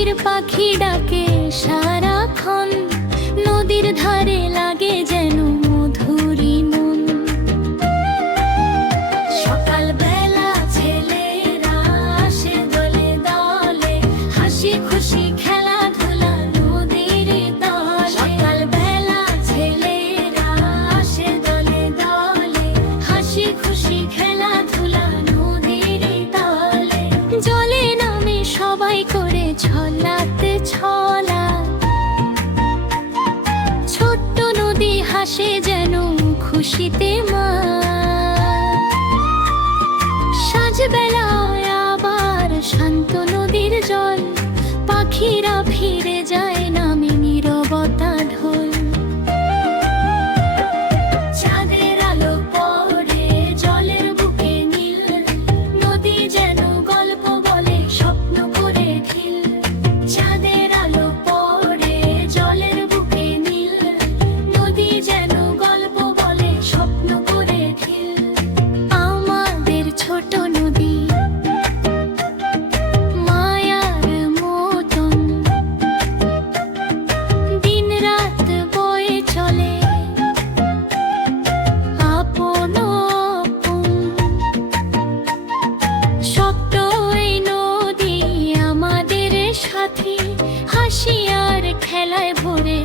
হাসির পাখি ডাকে সারাক্ষণ, নদীর ধারে লাগে যেন মধুরী মন। সকালবেলা ছেলেরা আসে দলে দলে, হাসি খুশি খেলাধুলা নদীর তলে। সকালবেলা ছেলেরা আসে দলে দলে, হাসি খুশি খেলাধুলা নদীর তলে। জলে নামে সবাই করে ছলাতে ছলা, ছোট্ট নদী হাসে যেন খুশিতে মা। সাজবেলায় আবার শান্ত নদীর জল, পাখিরা ফিরে যায় নামে নীরবতা ঢোল। চাঁদের আলো পড়ে জলের বুকে নীল, নদী যেন গল্প বলে স্বপ্ন করে ঢিল। চাঁদের আলো পড়ে জলের বুকে নীল, নদী যেন গল্প বলে স্বপ্ন করে ঢিল। আমাদের ছোট নদী মায়ার মতন, দিনরাত বয়ে চলে আপন আপন। শক্ত এই নদী আমাদের সাথী, হাসি আর খেলায় ভরে